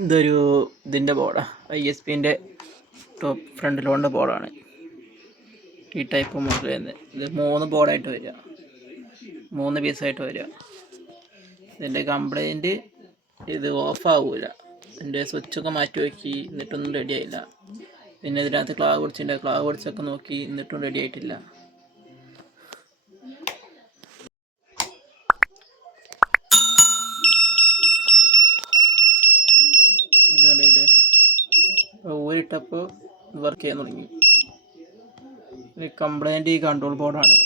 ഇതൊരു ഇതിൻ്റെ ബോർഡാണ്, ISPൻ്റെ ടോപ്പ് ഫ്രണ്ട് ലോണിൻ്റെ ബോർഡാണ്. ഈ ടൈപ്പ് മോഡൽ തന്നെ. ഇത് 3 ബോർഡായിട്ട് വരിക, 3 പീസായിട്ട് വരിക. ഇതിൻ്റെ കംപ്ലൈൻറ്റ് ഇത് ഓഫാവില്ല. ഇതിൻ്റെ സ്വിച്ചൊക്കെ മാറ്റി നോക്കി എന്നിട്ടൊന്നും റെഡി ആയില്ല. പിന്നെ ഇതിനകത്ത് ക്ലാവ് പിടിച്ചൊക്കെ നോക്കി എന്നിട്ടും റെഡി ആയിട്ടില്ല. ഇതുകൊണ്ടില്ലേ ഊരിട്ടപ്പോൾ വർക്ക് ചെയ്യാൻ തുടങ്ങി. കംപ്ലൈൻറ്റ് ഈ കൺട്രോൾ ബോർഡാണ്.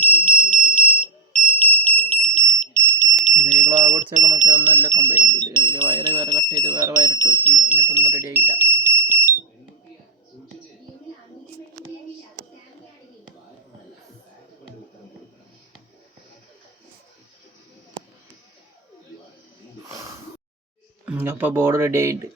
ഇതിൽ ക്ലാവ് പിടിച്ചൊക്കെ നോക്കിയാൽ ഒന്നുമല്ല കംപ്ലൈൻറ്റ്. ഇതിൽ വയറ് വേറെ കട്ട് ചെയ്ത് വേറെ വയറിട്ട് നോക്കി എന്നിട്ടൊന്നും റെഡി ആയില്ല. അപ്പോൾ ബോർഡ് റെഡി ആയിട്ടുണ്ട്.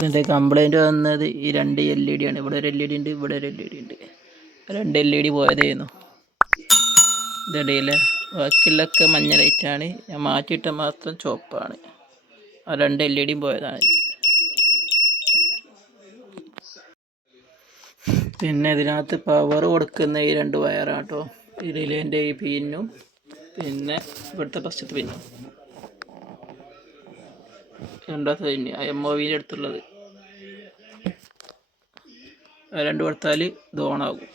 ഇതിൻ്റെ കംപ്ലൈൻറ്റ് വന്നത് ഈ 2 LED ആണ്. ഇവിടെ ഒരു LED ഉണ്ട്, ഇവിടെ ഒരു LED ഉണ്ട്. 2 LED പോയതായിരുന്നു. ഇതിടയിൽ ബാക്കിയുള്ളൊക്കെ മഞ്ഞ ലൈറ്റാണ്, ഞാൻ മാറ്റിയിട്ട മാത്രം ചുവപ്പാണ്. ആ 2 LED പോയതാണ്. പിന്നെ ഇതിനകത്ത് പവർ കൊടുക്കുന്ന ഈ 2 വയറാണ് കേട്ടോ. ഈ റിലേൻ്റെ ഈ പിന്നും പിന്നെ ഇവിടുത്തെ ഫസ്റ്റത്തെ പിന്നും, രണ്ടാമത്തെ പിന്ന് MOVൻ്റെ അടുത്തുള്ളത്. 2 കൊടുത്താൽ ഇത് ഓണാകും.